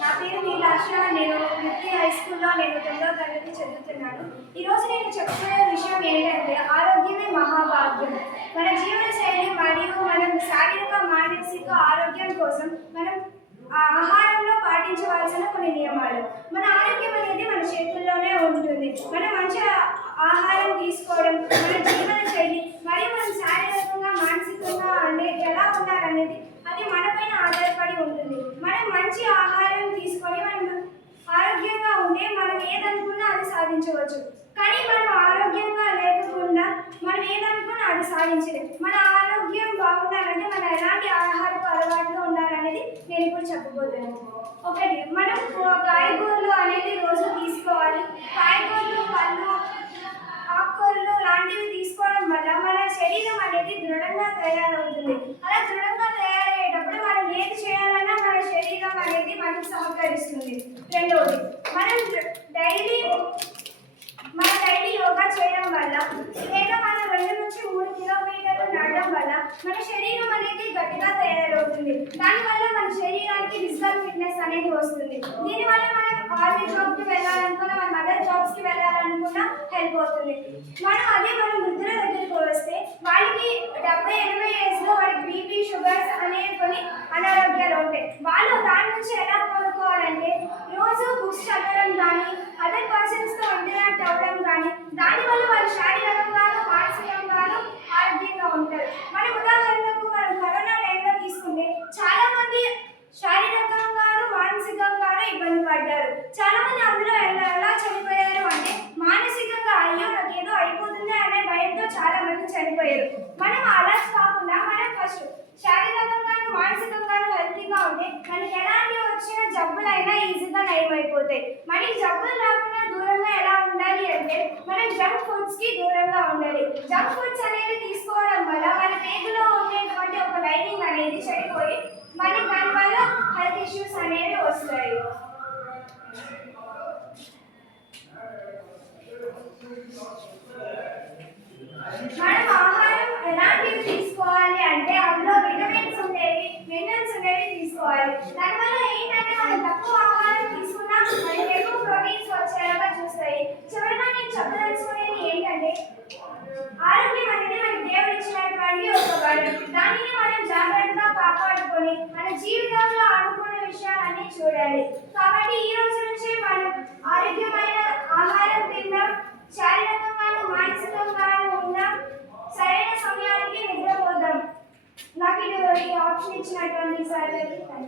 నా పేరు నీలాక్ష. నేను వృత్తి హై స్కూల్లో 9వ తరగతి చదువుతున్నాను. ఈరోజు నేను చెప్పుకునే విషయం ఏంటంటే ఆరోగ్యమే మహాభాగ్యం. మన జీవన శైలి మరియు మనం శారీరక మానసిక ఆరోగ్యం కోసం మనం ఆహారంలో పాటించవలసిన కొన్ని నియమాలు. మన ఆరోగ్యం అనేది మన చేతుల్లోనే ఉంటుంది. మనం మంచి ఆహారం తీసుకోవడం, మన జీవన శైలి మరియు మనం శారీరకంగా మానసికంగా ఎలా ఉన్నారనేది అది మనపైన ఆధారపడి ఉంటుంది. మనం మంచి ఆహారం తీసుకొని మనం ఆరోగ్యంగా ఉంటే మనం ఏదనుకున్నా అది సాధించవచ్చు. కానీ మనం ఆరోగ్యంగా లేకుండా మనం ఏదనుకున్నా అది సాధించలేము. మన ఆరోగ్యం బాగుండాలంటే మనం ఎలాంటి ఆహారపు అలవాట్లు ఉండాలనేది నేను ఇప్పుడు చెప్పబోతున్నాను. ఒకటి, మనం కాయగూరలు అనేది రోజు తీసుకోవాలి. కాయగూరలు, పళ్ళు, ఆకుకూరలు లాంటివి తీసుకోవడం వల్ల మన శరీరం అనేది దృఢంగా తయారవుతుంది. అలా దృఢంగా తయారయ్యేటప్పుడు మనం ఏది చేయాలన్నా మన శరీరం అనేది మనకు సహకరిస్తుంది. రెండవది, మనం డైలీ యోగా చేయడం వల్ల లేదా మనం 2 నుంచి 3 కిలోమీటర్లు నడడం వల్ల మన శరీరం అనేది గట్టిగా తయారవుతుంది. దానివల్ల మన శరీరానికి ఫిజికల్ ఫిట్నెస్ అనేది వస్తుంది. దీనివల్ల మనం ఆర్మీ జాబ్కి వెళ్ళాలనుకున్నా, మన అదర్ జాబ్స్కి వెళ్ళాలనుకున్నా హెల్ప్ అవుతుంది. మన వృద్ధుల దగ్గరికి వస్తే వాళ్ళకి 70-80 ఏజ్లో వాళ్ళకి బీపీ, షుగర్స్ అనే కొన్ని అనారోగ్యాలు ఉంటాయి. వాళ్ళు దాని నుంచి ఎలా కోలుకోవాలంటే రోజు బుక్స్ చదవడం కానీ, అదర్ పర్సన్స్తో ఇంటరాక్ట్ అవ్వడం కానీ, దానివల్ల వాళ్ళు శారీరకంగాను మానసికంగాను ఆరోగ్యంగా ఉంటారు. మనం ఉదాహరణకు మనం కరోనా టైంలో తీసుకుంటే చాలా మంది శారీరకంగాను మానసికంగాను ఇబ్బంది పడ్డారు. చాలా మంది అందులో ఎలా చనిపోయారు అంటే మానసికంగా అయ్యో నాకేదో అయిపోతుంది అనే భయంతో చాలా మంది చనిపోయారు. మనం అలా కాకుండా మనం ఫస్ట్ శారీరకంగాను మానసికంగాను హెల్తీగా ఉంటే మనకి ఎలాంటి వచ్చిన జబ్బులైనా ఈజీగా నయమైపోతాయి. మనకి జబ్బులు రాకుండా దూరంగా ఎలా ఉండాలి అంటే మనం జంక్ ఫుడ్స్కి దూరంగా ఉండాలి. జంక్ ఫుడ్స్ అనేవి తీసుకోవడం వల్ల మన పేగులో ఉండేటువంటి ఒక లైనింగ్ అనేది చెడిపోయి మనకి దానివల్ల హెల్త్ ఇష్యూస్ అనేవి వస్తాయి. మనం ఆహారం ఎలాంటివి తీసుకోవాలి అంటే అందులో విటమిన్స్ ఉండేవి, మినరల్స్ ఉండేవి తీసుకోవాలి. దానివల్ల ఏంటంటే మనం తక్కువ ఆహారం తీసుకున్నా మనకి ఎక్కువ ప్రోటీన్స్ వచ్చేలాగా చూస్తాయి. చివరిగా నేను చెప్పదలుచుకునేది ఏంటంటే ఆరోగ్యం అనేది మనకి దేవుడు ఇచ్చినటువంటి ఒక వరం. దానిని మనం జాగ్రత్తగా కాపాడుకొని మన జీవితంలో అనుకున్న విషయాలన్నీ చూడాలి. కాబట్టి ఈ రోజు నుంచి మనం ఆరోగ్యమైన ఆహారం తిందాం, శారీరకంగాను మానసికంగాను ఉన్నాం, సరైన సమయానికి నిద్రపోదాం. నాకు ఈ ఆప్షన్ ఇచ్చినటువంటి సార్ కదా.